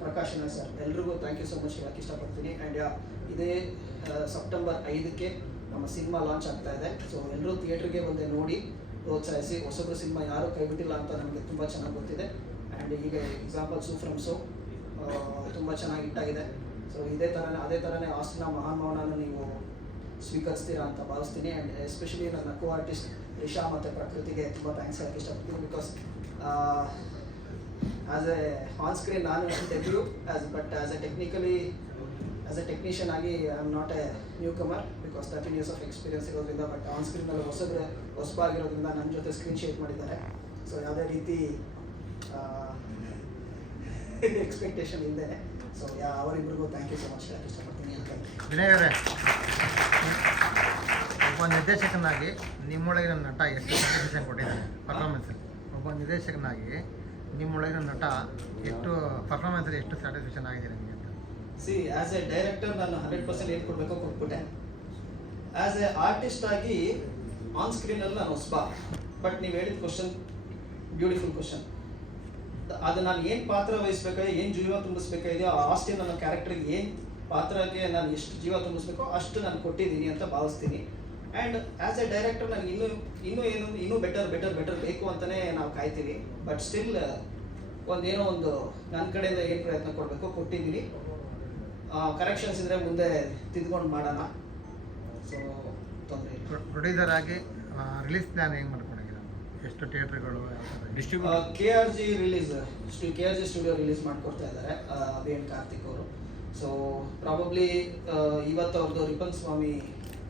ಪ್ರಕಾಶ್ ಸರ್ ಎಲ್ರಿಗೂ ಥ್ಯಾಂಕ್ ಯು ಸೊ ಮಚ್ ಹೇಳಕ್ಕೆ ಇಷ್ಟಪಡ್ತೀನಿ. ಆ್ಯಂಡ್ ಇದೇ ಸೆಪ್ಟೆಂಬರ್ 5ಕ್ಕೆ ನಮ್ಮ ಸಿನಿಮಾ ಲಾಂಚ್ ಆಗ್ತಾ ಇದೆ. ಸೊ ಎಲ್ಲರೂ ಥಿಯೇಟ್ರಿಗೆ ಬಂದು ನೋಡಿ ಪ್ರೋತ್ಸಾಹಿಸಿ. ಹೊಸಬ್ರು ಸಿನಿಮಾ ಯಾರೂ ಕೈ ಬಿಟ್ಟಿಲ್ಲ ಅಂತ ನಮಗೆ ತುಂಬ ಚೆನ್ನಾಗಿ ಗೊತ್ತಿದೆ. ಆ್ಯಂಡ್ ಈಗ ಎಕ್ಸಾಂಪಲ್ ಸೂ ಫ್ರಮ್ ಸೋ ತುಂಬ ಚೆನ್ನಾಗಿ ಹಿಟ್ಟಾಗಿದೆ. ಸೊ ಅದೇ ಥರನೇ ಆಸ್ಟಿನ ಮಹಾನ್ ಮೌನನ ನೀವು ಸ್ವೀಕರಿಸ್ತೀರಾ ಅಂತ ಭಾವಿಸ್ತೀನಿ. ಆ್ಯಂಡ್ ಎಸ್ಪೆಷಲಿ ನನ್ನ ಕೋ ಆರ್ಟಿಸ್ಟ್ ರಿಷಾ ಮತ್ತು ಪ್ರಕೃತಿಗೆ ತುಂಬ ಥ್ಯಾಂಕ್ಸ್ ಹೇಳಕ್ಕೆ ಇಷ್ಟಪಡ್ತೀನಿ. Because as a on screen ನಾನು debut but as a technician ಆಗಿ I am not a newcomer because 13 years of experience ಇರೋದ್ರಿಂದ. ಬಟ್ ಆನ್ ಸ್ಕ್ರೀನಲ್ಲಿ ಹೊಸಬಾಗಿರೋದ್ರಿಂದ ನನ್ನ ಜೊತೆ ಸ್ಕ್ರೀನ್ ಶೇರ್ ಮಾಡಿದ್ದಾರೆ. ಸೊ ಯಾವುದೇ ರೀತಿ ಎಕ್ಸ್ಪೆಕ್ಟೇಷನ್ ಇದ್ದೇನೆ. ಸೊ ಅವರಿಬ್ಬರಿಗೂ ಥ್ಯಾಂಕ್ ಯು ಸೊ ಮಚ್ ಹೇಳಕ್ಕೆ ಇಷ್ಟಪಡ್ತೀನಿ ಅಂತ. ವಿನಯ್ ಅವರೇ, ಒಬ್ಬ ನಿರ್ದೇಶಕನಾಗಿ ನಿಮ್ಮೊಳಗಿನ ನಟ ಎಷ್ಟು ಸ್ಯಾಟಿಸ್ಫ್ಯಾಕ್ಷನ್ ಕೊಟ್ಟಿದ್ದಾನೆ ಪರ್ಫಾರ್ಮೆನ್ಸಲ್ಲಿ? ಒಬ್ಬ ನಿರ್ದೇಶಕನಾಗಿ ನಿಮ್ಮೊಳಗಿನ ನಟ ಎಷ್ಟು ಪರ್ಫಾರ್ಮೆನ್ಸಲ್ಲಿ ಎಷ್ಟು ಸ್ಯಾಟಿಸ್ಫ್ಯಾಕ್ಷನ್ ಆಗಿದೆ ನಿಮಗೆ ಅಂತ? ಸಿ ಆ್ಯಸ್ ಎ ಡೈರೆಕ್ಟರ್ ನಾನು 100% ಏನು ಕೊಡಬೇಕೋ ಕೊಟ್ಬಿಟ್ಟೆ. ಆ್ಯಸ್ ಎ ಆರ್ಟಿಸ್ಟ್ ಆಗಿ ಆನ್ ಸ್ಕ್ರೀನಲ್ಲಿ ನಾನು ಹೊಸಬ. ಬಟ್ ನೀವು ಹೇಳಿದ ಕ್ವಶನ್ ಬ್ಯೂಟಿಫುಲ್ ಕ್ವಶನ್. ಅದು ನಾನು ಏನು ಪಾತ್ರ ವಹಿಸ್ಬೇಕಾದ್ರೆ, ಏನು ಜೀವ ತುಂಬಿಸ್ಬೇಕಾಗಿದೆಯೋ ಆಸ್ಟಿನ್ ನನ್ನ ಕ್ಯಾರೆಕ್ಟರ್ಗೆ ಏನು ಪಾತ್ರಕ್ಕೆ ನಾನು ಎಷ್ಟು ಜೀವ ತುಂಬಿಸ್ಬೇಕೋ ಅಷ್ಟು ನಾನು ಕೊಟ್ಟಿದ್ದೀನಿ ಅಂತ ಭಾವಿಸ್ತೀನಿ. ಆ್ಯಂಡ್ ಆ್ಯಸ್ ಎ ಡೈರೆಕ್ಟರ್ ನನಗೆ ಇನ್ನೂ ಬೆಟರ್ ಬೇಕು ಅಂತಲೇ ನಾವು ಕಾಯ್ತೀವಿ. ಬಟ್ ಸ್ಟಿಲ್ ಒಂದು ನನ್ನ ಕಡೆಯಿಂದ ಏನು ಪ್ರಯತ್ನ ಕೊಡಬೇಕು ಕೊಟ್ಟಿದ್ದೀನಿ. ಕರೆಕ್ಷನ್ಸ್ ಇದ್ದರೆ ಮುಂದೆ ತಿದ್ಕೊಂಡು ಮಾಡೋಣ. ಸೊ ತೊಂದರೆ ಇಲ್ಲ. ಪ್ರೊಡ್ಯೂಸರ್ ಆಗಿ ರಿಲೀಸ್ ಪ್ಲ್ಯಾನ್ ಹೆಂಗೆ ಮಾಡ್ಕೊಂಡಿದ್ದೀರಾ? ಎಷ್ಟು ಥಿಯೇಟ್ರ್ಗಳು? KRG ಸ್ಟುಡಿಯೋ ರಿಲೀಸ್ ಮಾಡ್ಕೊಡ್ತಾ ಇದ್ದಾರೆ ಅಭಿ ಆ್ಯಂಡ್ ಕಾರ್ತಿಕ್ ಅವರು. ಸೊ ಪ್ರಾಬಬ್ಲಿ ಇವತ್ತು ಅವ್ರದ್ದು ರಿಪನ್ ಸ್ವಾಮಿ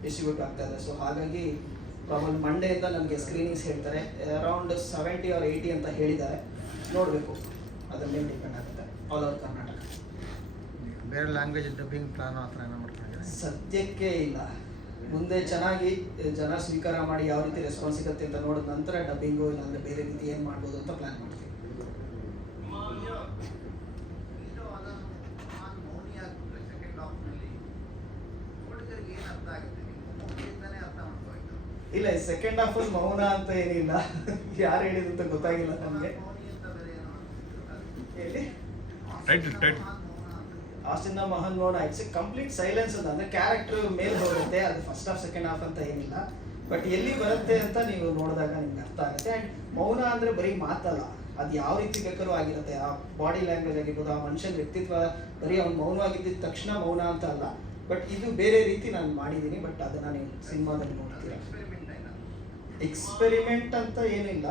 ಡಿಸ್ಟ್ರಿಬ್ಯೂಟ್ ಆಗ್ತಾ ಇದೆ. ಸೊ ಹಾಗಾಗಿ ಪ್ರಾಬಬ್ಲಿ ಮಂಡೆಯಿಂದ ನನಗೆ ಸ್ಕ್ರೀನಿಂಗ್ಸ್ ಹೇಳ್ತಾರೆ. ಅರೌಂಡ್ 70 or 80 ಅಂತ ಹೇಳಿದ್ದಾರೆ. ನೋಡಬೇಕು, ಅದ್ರ ಮೇಲೆ ಡಿಪೆಂಡ್ ಆಗುತ್ತೆ. All over Karnataka. ಬೇರೆ ಲ್ಯಾಂಗ್ವೇಜ್ ಡಬ್ಬಿಂಗ್ ಪ್ಲಾನ್ ಆ ಥರ ಏನೋ ಮಾಡ್ಕೊಂಡಿದ್ದೀರಾ? ಸದ್ಯಕ್ಕೆ ಇಲ್ಲ. ಮುಂದೆ ಚೆನ್ನಾಗಿ ಜನ ಸ್ವೀಕಾರ ಮಾಡಿ ಯಾವ ರೀತಿ ರೆಸ್ಪಾನ್ಸ್ ಸಿಗುತ್ತೆ ಅಂತ ನೋಡಿದ ನಂತರ ಡಬ್ಬಿಂಗು ಇಲ್ಲಾಂದರೆ ಬೇರೆ ರೀತಿ ಏನು ಮಾಡ್ಬೋದು ಅಂತ ಪ್ಲ್ಯಾನ್ ಮಾಡ್ತೀವಿ. ಇಲ್ಲ, ಸೆಕೆಂಡ್ ಹಾಫ್ ಮೌನ ಅಂತ ಏನಿಲ್ಲ. ಯಾರು ಹೇಳಿದ್ರು ಅಂತ ಗೊತ್ತಾಗಿಲ್ಲ ನಮಗೆ. ಆಸ್ಟಿನ ಮಹಾನ್ ಮೌನ ಇಟ್ಸ್ ಎ ಕಂಪ್ಲೀಟ್ ಸೈಲೆನ್ಸ್ ಅಂತ. ಅಂದರೆ ಕ್ಯಾರೆಕ್ಟರ್ ಮೇಲೆ ಹೋಗುತ್ತೆ. ಅದು ಫಸ್ಟ್ ಹಾಫ್ ಸೆಕೆಂಡ್ ಹಾಫ್ ಅಂತ ಏನಿಲ್ಲ. ಬಟ್ ಎಲ್ಲಿ ಬರುತ್ತೆ ಅಂತ ನೀವು ನೋಡಿದಾಗ ನಿಮ್ಗೆ ಅರ್ಥ ಆಗುತ್ತೆ. ಆ್ಯಂಡ್ ಮೌನ ಅಂದರೆ ಬರೀ ಮಾತಲ್ಲ, ಅದು ಯಾವ ರೀತಿ ಬೇಕಾದ್ರೂ ಆಗಿರುತ್ತೆ. ಆ ಬಾಡಿ ಲ್ಯಾಂಗ್ವೇಜ್ ಆಗಿರ್ಬೋದು, ಆ ಮನುಷ್ಯನ ವ್ಯಕ್ತಿತ್ವ. ಬರೀ ಅವ್ನು ಮೌನವಾಗಿದ್ದ ತಕ್ಷಣ ಮೌನ ಅಂತ ಅಲ್ಲ. ಬಟ್ ಇದು ಬೇರೆ ರೀತಿ ನಾನು ಮಾಡಿದ್ದೀನಿ. ಬಟ್ ಅದನ್ನು ನೀವು ಸಿನಿಮಾದಲ್ಲಿ ನೋಡ್ತೀರ. ಎಕ್ಸ್ಪೆರಿಮೆಂಟ್ ಅಂತ ಏನಿಲ್ಲ,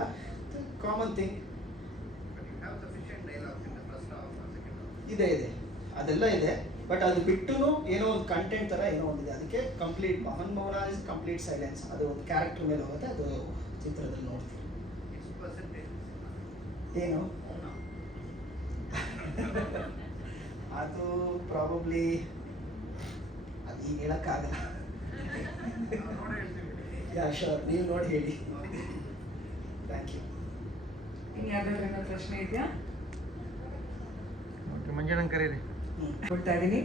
ಕಾಮನ್ ಥಿಂಗ್ ಇದೆ ಅದೆಲ್ಲ ಇದೆ. ಬಟ್ ಅದು ಬಿಟ್ಟು ಏನೋ ಒಂದು ಕಂಟೆಂಟ್ ಥರ ಏನೋ ಒಂದಿದೆ. ಅದಕ್ಕೆ ಕಂಪ್ಲೀಟ್ ಮಹಾನ್ ಮೌನ ಇಸ್ ಕಂಪ್ಲೀಟ್ ಸೈಲೆನ್ಸ್. ಅದು ಒಂದು ಕ್ಯಾರೆಕ್ಟರ್ ಮೇಲೆ ಹೋಗುತ್ತೆ. ಅದು ಚಿತ್ರದಲ್ಲಿ ನೋಡ್ತೀವಿ. ಏನು ಅದು ಪ್ರಾಬಬ್ಲಿ ಅದು ಈಗ ಹೇಳೋಕ್ಕಾಗಲ್ಲ. ಯಾ ಶೋರ್, ನೀವು ನೋಡಿ ಹೇಳಿ. Thank you. ಇನ್ಯಾವ್ದಾದ್ರು ಪ್ರಶ್ನೆ ಇದೆಯಾ? ಓಕೆ, ಮಂಜಣ್ಣನ ಕರೀರಿ. ಕೊಡ್ತಾ ಇದ್ದೀನಿ.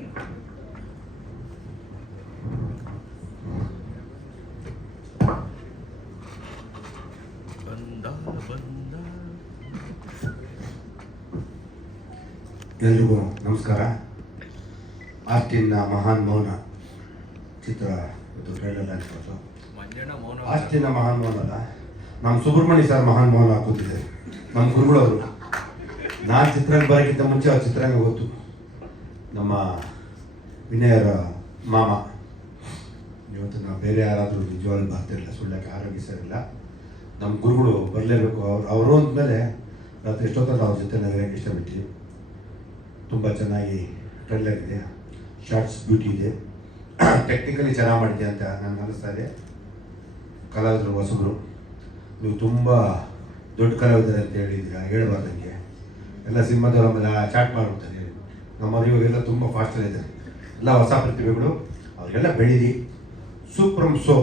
ಎಲ್ರಿಗೂ ನಮಸ್ಕಾರ. ಆಸ್ಟಿನ್ನ ಮಹಾನ್ ಮೌನ ಚಿತ್ರ ಇವತ್ತು ಟ್ರೈಲರ್ ಲಾಂಚ್ ಮಾಡೋದು. ಆಸ್ಟಿನ ಮಹಾನ್ ಮೌನ ಅಲ್ಲ, ನಮ್ಮ ಸುಬ್ರಹ್ಮಣ್ಯ ಸರ್ ಮಹಾನ್ ಮೌನ ಕೂತಿದ್ದಾರೆ, ನಮ್ಮ ಗುರುಗಳವರು. ನಾನು ಚಿತ್ರಂಗ ಬರೋಕ್ಕಿಂತ ಮುಂಚೆ ಅವ್ರ ಚಿತ್ರಂಗ ಗೊತ್ತು. ನಮ್ಮ ವಿನಯರ ಮಾಮ. ಇವತ್ತು ನಾವು ಬೇರೆ ಯಾರಾದರೂ ನಿಜವಾಗ್ಲೂ ಬರ್ತಿರಲಿಲ್ಲ, ಸುಳ್ಳಕ್ಕೆ ಆರೋಗ್ಯ ಸರಿಲ್ಲ. ನಮ್ಮ ಗುರುಗಳು ಬರಲೇಬೇಕು. ಅವರು ಅಂದಮೇಲೆ ರಾತ್ರಿ ಎಷ್ಟೊತ್ತಲ್ಲ ಅವ್ರ ಜೊತೆ ನಾವು ಇರೋಕ್ಕೆ ಇಷ್ಟಪಡ್ತೀವಿ. ತುಂಬ ಚೆನ್ನಾಗಿ ಟ್ರೈಲರ್ ಇದೆ, ಶಾರ್ಟ್ಸ್ ಬ್ಯೂಟಿ ಇದೆ, ಟೆಕ್ನಿಕಲಿ ಚೆನ್ನಾಗಿ ಮಾಡಿದೆ ಅಂತ ನನಗೆ ಅನ್ನಿಸ್ತಾ ಇದೆ. ಕಲಾವಿದರು ಹೊಸಬರು, ನೀವು ತುಂಬ ದೊಡ್ಡ ಕಲಾವಿದರು ಅಂತ ಹೇಳಿದ್ದೀರಾ. ಹೇಳ್ಬಾರ್ದಂಗೆ ಎಲ್ಲ ಸಿನಿಮಾದವ್ರು ಆಮೇಲೆ ಚಾಟ್ ಮಾಡಿಬಿಡ್ತಾರೆ. ನಮ್ಮ ಇವಾಗೆಲ್ಲ ತುಂಬ ಫಾಸ್ಟಲ್ಲಿದ್ದಾರೆ. ಎಲ್ಲ ಹೊಸ ಪ್ರತಿಭೆಗಳು, ಅವರಿಗೆಲ್ಲ ಬೆಳೀರಿ. ಸೂಪ್ರಮ್ ಸೋ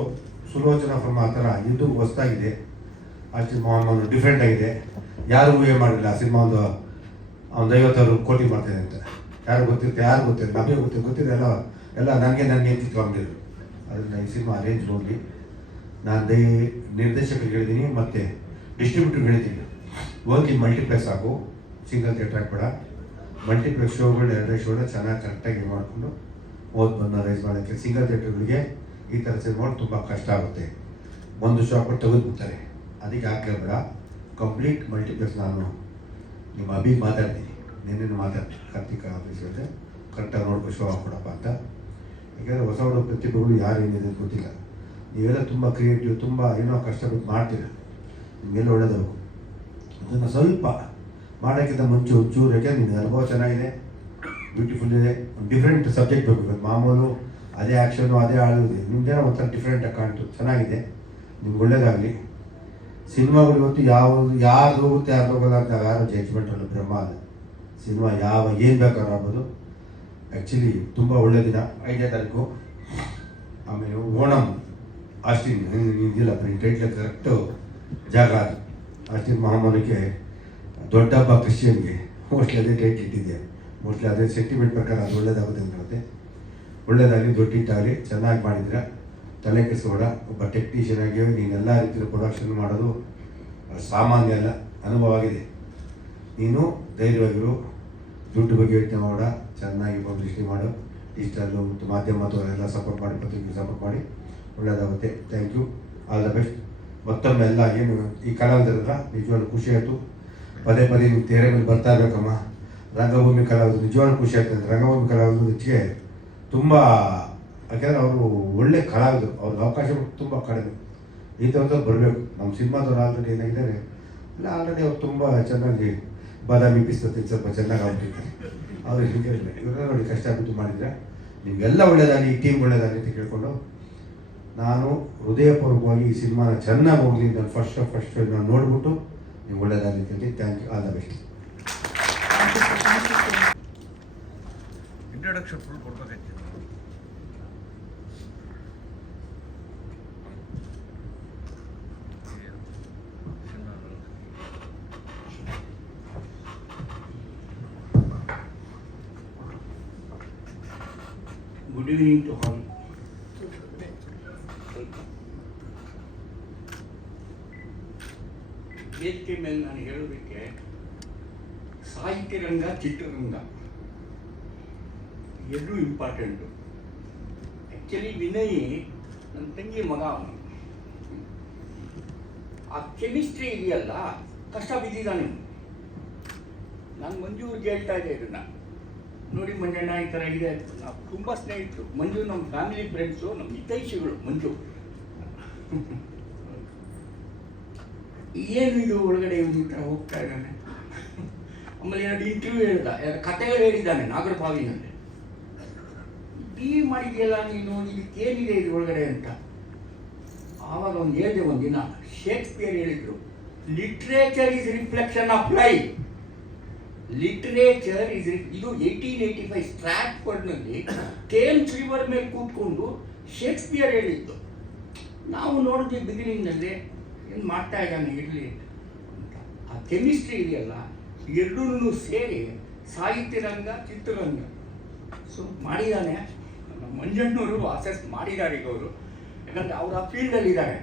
ಸುಲೋಚನಾ ಫ್ರಮ್ ಆ ಥರ ಇದು ಹೊಸದಾಗಿದೆ. ಆಸ್ಟಿನ್ ಮಹಾನ್ ಡಿಫ್ರೆಂಟ್ ಆಗಿದೆ. ಯಾರು ಊಹೆ ಮಾಡಿಲ್ಲ ಆ ಸಿನಿಮಾ ಒಂದು 50 ಕೋಟಿ ಮಾಡ್ತಾಯಿದೆ ಅಂತ. ಯಾರು ಗೊತ್ತಿರುತ್ತೆ, ನಮಗೆ ಗೊತ್ತಿದೆ ಎಲ್ಲ ನನಗೆ ತಿಳ್ಕೊಂಡಿದ್ರು. ಅದನ್ನು ಈ ಸಿನಿಮಾ ರೇಂಜ್ ಹೋಗಲಿ. ನಾನು ನಿರ್ದೇಶಕರಿಗೆ ಹೇಳಿದ್ದೀನಿ ಮತ್ತು ಡಿಸ್ಟ್ರಿಬ್ಯೂಟರ್ಗೆ ಹೇಳಿದ್ದೀನಿ, ಹೋಗಿ ಮಲ್ಟಿಪ್ಲೆಕ್ಸ್ ಹಾಕು, ಸಿಂಗಲ್ ಥಿಯೇಟರ್ ಹಾಕ್ಬೇಡ. ಮಲ್ಟಿಪ್ಲೆಕ್ಸ್ ಶೋಗಳು 2 ಶೋನ ಚೆನ್ನಾಗಿ ಕರೆಕ್ಟಾಗಿ ಮಾಡಿಕೊಂಡು ಬಂದು ರೈಸ್ ಮಾಡೋಕ್ಕೆ ಸಿಂಗಲ್ ಥಿಯೇಟರ್ಗಳಿಗೆ ಈ ಥರ ಸಿನಿಮಾಗಳು ತುಂಬ ಕಷ್ಟ ಆಗುತ್ತೆ. ಒಂದು ಶೋ ಹಾಕ್ಬಿಟ್ಟು ತೆಗೆದುಬಿಡ್ತಾರೆ. ಅದಕ್ಕೆ ಹಾಕಬೇಡ, ಕಂಪ್ಲೀಟ್ ಮಲ್ಟಿಪ್ಲೆಕ್ಸ್. ನಾನು ನಿಮ್ಮ ಅಭಿಗೆ ಮಾತಾಡ್ತೀನಿ, ನಿನ್ನೆ ಮಾತಾಡ್ತೀನಿ ಕಾರ್ತಿಕ್ ಆಫೀಸ್ ಜೊತೆ, ಕರೆಕ್ಟಾಗಿ ನೋಡ್ಕೊ ಶೋ ಹಾಕ್ಕೊಡಪ್ಪ ಅಂತ. ಯಾಕೆಂದರೆ ಹೊಸ ಹೊಸ ಪ್ರತಿಭೆಗಳು ಯಾರು ಏನಿದೆ ಗೊತ್ತಿಲ್ಲ. ನೀವೆಲ್ಲ ತುಂಬ ಕ್ರಿಯೇಟಿವ್, ತುಂಬ ಏನೋ ಕಷ್ಟಪಟ್ಟು ಮಾಡ್ತೀರ, ನಿಮಗೆಲ್ಲ ಒಳ್ಳೆಯದಾಗು. ಅದನ್ನು ಸ್ವಲ್ಪ ಮಾಡೋಕ್ಕಿಂತ ಮುಂಚೆ ಒಂಚೂರು, ಯಾಕೆಂದ್ರೆ ನಿನ್ನ ಅನುಭವ ಚೆನ್ನಾಗಿದೆ, ಬ್ಯೂಟಿಫುಲ್ ಇದೆ. ಒಂದು ಡಿಫ್ರೆಂಟ್ ಸಬ್ಜೆಕ್ಟ್ ಬೇಕು. ಮಾಮೂಲು ಅದೇ ಆ್ಯಕ್ಷನು ಅದೇ ಆಡೋದು, ನಿಮ್ದೇನೋ ಒಂಥರ ಡಿಫ್ರೆಂಟಾಗಿ ಕಾಣ್ತು, ಚೆನ್ನಾಗಿದೆ. ನಿಮ್ಗೆ ಒಳ್ಳೇದಾಗಲಿ. ಸಿನಿಮಾಗಳು ಇವತ್ತು ಯಾರು ಹೋಗುತ್ತೆ ಯಾರು ಹೋಗೋಲ್ಲ ಅಂತ ಯಾರು ಜಡ್ಜ್ಮೆಂಟ್ ಅಲ್ಲ, ಬ್ರಹ್ಮ ಅಲ್ಲ. ಸಿನಿಮಾ ಏನು ಬೇಕಾದ್ರೂ ಆಗ್ಬೋದು. ಆ್ಯಕ್ಚುಲಿ ತುಂಬ ಒಳ್ಳೆ ದಿನ 5ನೇ ತಾರೀಕು. ಆಮೇಲೆ ಓಣಂ ಆಸ್ಟಿನ್ ಇದಿಲ್ಲ, ಟೈಟ್ಲ್ ಕರೆಕ್ಟು ಜಾಗ ಅದು. ಆಸ್ಟಿನ್ ಮಹಾಮಾನಕ್ಕೆ ದೊಡ್ಡ ಹಬ್ಬ ಕ್ರಿಶ್ಚಿಯನ್ಗೆ, ಮೋಸ್ಟ್ಲಿ ಅದೇ ಡೇಟ್ ಇಟ್ಟಿದೆ. ಮೋಸ್ಟ್ಲಿ ಅದೇ ಸೆಂಟಿಮೆಂಟ್ ಪ್ರಕಾರ ಅದು ಒಳ್ಳೇದಾಗುತ್ತೆ ಅಂತ. ಒಳ್ಳೇದಾಗಲಿ, ದೊಡ್ಡ ಹಿಟ್ಟಾಗಲಿ. ಚೆನ್ನಾಗಿ ಮಾಡಿದ್ರೆ ತಲೆ ಕೆಡಿಸ್ಬೇಡ. ಒಬ್ಬ ಟೆಕ್ನಿಷಿಯನ್ ಆಗಿ ನೀನೆಲ್ಲ ರೀತಿಯ ಪ್ರೊಡಕ್ಷನ್ ಮಾಡೋದು ಸಾಮಾನ್ಯ ಅಲ್ಲ, ಅನುಭವ ಆಗಿದೆ. ನೀನು ಧೈರ್ಯವಾಗಿರು, ದುಡ್ಡು ಬಗ್ಗೆ ಯೋಚನೆ ಮಾಡ, ಚೆನ್ನಾಗಿ ಪಬ್ಲಿಸಿಟಿ ಮಾಡು. ಡಿಜಿಟಲ್ಲು ಮತ್ತು ಮಾಧ್ಯಮ ಎಲ್ಲ ಸಪೋರ್ಟ್ ಮಾಡಿ, ಪತ್ರಿಕೆ ಸಪೋರ್ಟ್ ಮಾಡಿ, ಒಳ್ಳೆಯದಾಗುತ್ತೆ. Thank you, all the best. ಮತ್ತೊಮ್ಮೆ ಎಲ್ಲ ಏನು ಈ ಕಲಾವಿದರಲ್ಲ, ನಿಜವಾಗ್ಲೂ ಖುಷಿ ಆಯಿತು. ಪದೇ ಪದೇ ನೀವು ತೆರೆ ಮೇಲೆ ಬರ್ತಾ ಇರಬೇಕಮ್ಮ. ರಂಗಭೂಮಿ ಕಲಾವಿದರು ನಿಜವಾಗ್ಲೂ ಖುಷಿ ಆಗ್ತದೆ. ರಂಗಭೂಮಿ ಕಲಾವಿದರು ಹೆಚ್ಚಿಗೆ ತುಂಬ, ಯಾಕೆಂದರೆ ಅವರು ಒಳ್ಳೆ ಕಲಾವಿದರು, ಅವ್ರಿಗೆ ಅವಕಾಶ ತುಂಬ ಕಡಿಮೆ. ಈ ಥರದ್ದು ಬರಬೇಕು. ನಮ್ಮ ಸಿನಿಮಾದವ್ರು ಆಲ್ರೆಡಿ ಏನಾಗಿದ್ದಾರೆ ಇಲ್ಲ, ಆಲ್ರೆಡಿ ಅವ್ರು ತುಂಬ ಚೆನ್ನಾಗಿ ಬಾದಾಮಿ ಪಿಸ್ತತಿ ಸ್ವಲ್ಪ ಚೆನ್ನಾಗಿ ಆಗ್ಬಿಟ್ಟಿರ್ತಾರೆ. ಅವರು ಹೀಗೆ ಇವರೆಲ್ಲ ನೋಡಿ ಕಷ್ಟಪಟ್ಟು ಮಾಡಿದರೆ ನಿಮಗೆಲ್ಲ ಒಳ್ಳೆಯದಾಗಲಿ, ಈ ಟೀಮ್ ಒಳ್ಳೆಯದಾಗಲಿ ಅಂತ ಕೇಳಿಕೊಂಡು ನಾನು ಹೃದಯಪೂರ್ವಕವಾಗಿ ಈ ಸಿನಿಮಾನ ಚೆನ್ನಾಗಿ ಹೋಗಲಿ ನಾನು ಫಸ್ಟ್ ನಾನು ನೋಡಿಬಿಟ್ಟು ನೀವು ಒಳ್ಳೆಯದಾಗಲಿ ಅಂತ ಹೇಳಿ. Thank you, all the best. Introduction full ಕೊಡ್ಬೇಕಾಯ್ತು. Good evening to all. ವೇದಿಕೆ ಮೇಲೆ ನಾನು ಹೇಳೋದಕ್ಕೆ ಸಾಹಿತ್ಯ ರಂಗ, ಚಿತ್ರರಂಗ ಎರಡೂ ಇಂಪಾರ್ಟೆಂಟು. ಆ್ಯಕ್ಚುಲಿ ವಿನಯ್ ನನ್ನ ತಂಗಿ ಮಗ ಅವನು. ಆ ಕೆಮಿಸ್ಟ್ರಿ ಇದೆಯಲ್ಲ, ಕಷ್ಟ ಬಿದ್ದಿದ್ದಾನೆ. ನಾನು ಮಂಜುವ್ರಿಗೆ ಹೇಳ್ತಾ ಇದ್ದೆ ಇದನ್ನು, ನೋಡಿ ಮಂಜಣ್ಣ ಈ ಥರ ಇದೆ. ನಾವು ತುಂಬ ಸ್ನೇಹಿತರು. ಮಂಜು ನಮ್ಮ ಫ್ಯಾಮಿಲಿ ಫ್ರೆಂಡ್ಸು, ನಮ್ಮ ಹಿತೈಷಿಗಳು. ಮಂಜು ಏನು ಇದು ಒಳಗಡೆ ಈ ಥರ ಹೋಗ್ತಾ ಇದ್ದಾನೆ. ಆಮೇಲೆ 2 ಇಂಟರ್ವ್ಯೂ ಹೇಳ್ದ, ಕಥೆಗಳು ಹೇಳಿದ್ದಾನೆ ನಾಗರಭಾವಿನಲ್ಲಿ. BA ಮಾಡಿದೆಯಲ್ಲ ನೀನು, ಇದಕ್ಕೇನಿದೆ ಇದು ಒಳಗಡೆ ಅಂತ. ಆವಾಗ ಒಂದು ಹೇಳಿದೆ ಒಂದಿನ, ಶೇಕ್ಸ್ಪಿಯರ್ ಹೇಳಿದ್ರು, literature is reflection of life. Literature is ಇದು 1885 ಸ್ಟ್ರಾಟ್ಫರ್ಡ್ನಲ್ಲಿ ಥೇಮ್ಸ್ ರಿವರ್ ಮೇಲೆ ಕೂತ್ಕೊಂಡು ಶೇಕ್ಸ್ಪಿಯರ್ ಹೇಳಿದ್ದು. ನಾವು ನೋಡಿದ್ವಿ ಬಿಗಿನಿಂಗ್ನಲ್ಲಿ, ಏನು ಮಾಡ್ತಾ ಇದ್ದಾನೆ ಇರಲಿ ಅಂತ. ಆ ಕೆಮಿಸ್ಟ್ರಿ ಇದೆಯಲ್ಲ, ಎರಡೂ ಸೇರಿ ಸಾಹಿತ್ಯ ರಂಗ, ಚಿತ್ರರಂಗ ಸೊ ಮಾಡಿದ್ದಾನೆ. ನಮ್ಮ ಮಂಜಣ್ಣವರು ಅಸೆಸ್ ಮಾಡಿದ್ದಾರೆ ಈಗ ಅವರು, ಯಾಕಂದರೆ ಅವರು ಆ ಫೀಲ್ಡಲ್ಲಿದ್ದಾರೆ.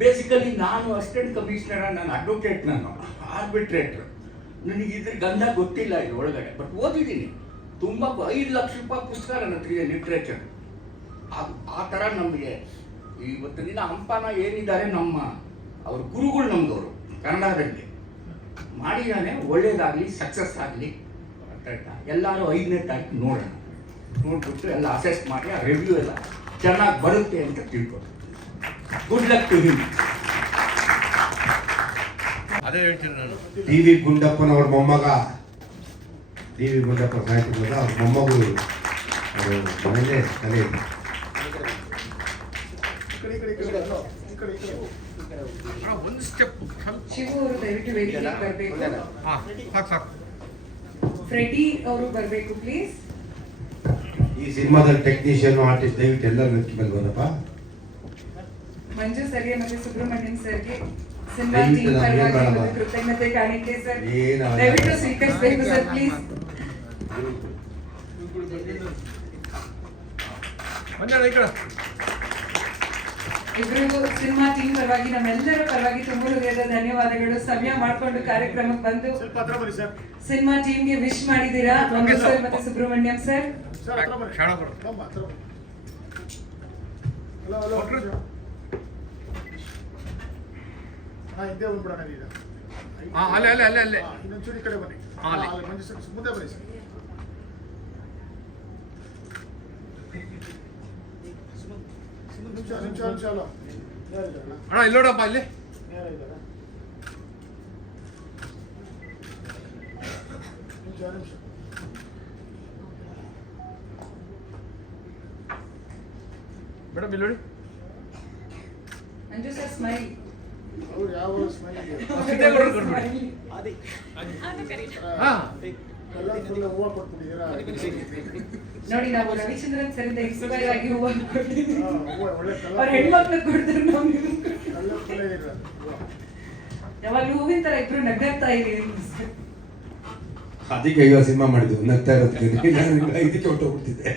ಬೇಸಿಕಲಿ ನಾನು ಅಸಿಸ್ಟೆಂಟ್ ಕಮಿಷನರ, ನಾನು ಅಡ್ವೊಕೇಟ್, ನಾನು ಆರ್ಬಿಟ್ರೇಟ್ರ್. ನನಗೆ ಇದ್ರ ಗಂಧ ಗೊತ್ತಿಲ್ಲ ಇದು ಒಳಗಡೆ, ಬಟ್ ಓದಿದ್ದೀನಿ ತುಂಬ. 5 ಲಕ್ಷ ರೂಪಾಯಿ ಪುಸ್ತಕ ನನ್ನ ಹತ್ರ ಇದೆ ಲಿಟ್ರೇಚರ್. ಅದು ಆ ಥರ ನಮಗೆ ಇವತ್ತಿನ ದಿನ ಹಂಪನ ಏನಿದ್ದಾರೆ ನಮ್ಮ ಅವ್ರ ಗುರುಗಳು ನಮ್ಮದವರು ಕನ್ನಡದಲ್ಲಿ ಮಾಡಿದ್ದಾನೆ. ಒಳ್ಳೇದಾಗಲಿ, ಸಕ್ಸಸ್ ಆಗಲಿ ಅಂತ ಎಲ್ಲರೂ 5ನೇ ತಾರೀಕು ನೋಡೋಣ. ನೋಡ್ಬಿಟ್ಟು ಎಲ್ಲ ಅಸೆಸ್ ಮಾಡಿ ಆ ರಿವ್ಯೂ ಎಲ್ಲ ಚೆನ್ನಾಗಿ ಬರುತ್ತೆ ಅಂತ ತಿಳ್ಕೊಂಡು ಗುಡ್ ಲಕ್ ಟು ಹಿಮ್. ಅದೇ ಹೇಳ್ತೀನಿ ನಾನು. DV ಗುಂಡಪ್ಪನವ್ರ ಮೊಮ್ಮಗ, DV ಗುಂಡಪ್ಪ ಸಾಹಿತ್ಯದ ಅವ್ರ ಮೊಮ್ಮಗು ಮನೇಲೆ ಕಲೆ. ಒಂದು ಸ್ಟೆಪ್ ಶಿವು ಅವರು ದಯವಿಟ್ಟು ವೇದಿಕೆಗೆ ಬರಬೇಕು. ಸಾಕು. ಫ್ರೆಡಿ ಅವರು ಬರಬೇಕು ಪ್ಲೀಸ್. ಈ ಸಿನಿಮಾದ ಟೆಕ್ನಿಷಿಯನ್, ಆರ್ಟಿಸ್ಟ್ ದಯವಿಟ್ಟು ಎಲ್ಲರೂ ವೇದಿಕೆ ಮೇಲೆ ಬರಪ್ಪ. ಮಂಜು ಸರ್ಗೆ ಮತ್ತೆ ಸುಬ್ರಹ್ಮಣ್ಯಂ ಸರ್ಗೆ ಸಿನಿಮಾ ಟೀಮ್ ಪರವಾಗಿ ಕೃತಜ್ಞತೆ ಕಾಣಿಕೆ ಸರ್. ದಯವಿಟ್ಟು ಸ್ವೀಕರಿಸಬೇಕು ಸರ್ ಪ್ಲೀಸ್. ಮಂಜಣ್ಣ ಈ ಕಡೆ. ಇಬ್ಬರಿಗೂ ಸಿನಿಮಾ ಟೀಮ್ ಪರವಾಗಿ ನಮ್ಮೆಲ್ಲರ ಪರವಾಗಿ ತುಂಬ ಹೃದಯದ ಧನ್ಯವಾದಗಳು. ಸಮಯ ಮಾಡ್ಕೊಂಡು ಕಾರ್ಯಕ್ರಮಕ್ಕೆ ಬಂದು ಸಿನಿಮಾ ಟೀಮ್ಗೆ ವಿಶ್ ಮಾಡಿದ್ದೀರಾ ಮಂಗು ಸರ್ ಮತ್ತೆ ಸುಬ್ರಹ್ಮಣ್ಯಂ ಸರ್. ಇನ್ನೊಂಚೂರು ಈ ಕಡೆ ಬನ್ನಿ. ಮಂಜು ಸರ್ ಮುಂದೆ ಬನ್ನಿ ಸರ್. ನಿಮಿಷ ಅಲ್ಲ ಅಣ್ಣ ಇಲ್ಲಿ ನೋಡಪ್ಪ ಇಲ್ಲಿ ನಿಮಿಷ ಮೇಡಮ್ ಇಲ್ಲಿ ನೋಡಿ. ಮಂಜು ಸರ್ ಸ್ಮೈಲ್. ಅವ್ರು ಯಾವ ಸ್ಮೈಲ್ ಹಾ ಎಲ್ಲ ಫುಲ್ ಹೂವು ಕೊಟ್ಬಿಟ್ಟಿದ್ದೀರಾ. ನೋಡಿ ನಾವು ರವಿಚಂದ್ರನ್ ಸರಿಂದ ಇನ್ಸ್ಪೈರ್ ಆಗಿ ಹೂವು ಕೊಟ್ಟಿದ್ದೀವಿ. ಒಳ್ಳೆ ಅವ್ರ ಹೆಣ್ಮಕ್ಳು ಕೊಡ್ತಾರೆ ನಮ್ಗೆ. ಕಲರ್ಫುಲ್ ಇದೆ ಯಾವಾಗಲೂ ಹೂವಿನ ತರ ಇಬ್ರು ನಗ್ತಾ ಇದೀವಿ. ಅದಕ್ಕೆ ಈಗ ಸಿನಿಮಾ ಮಾಡಿದ್ವಿ, ನಗ್ತಾ ಇರೋದಕ್ಕೆ ಇದಕ್ಕೆ ಹೊರಟೋಗ್ಬಿಡ್ತಿದ್ದೆ.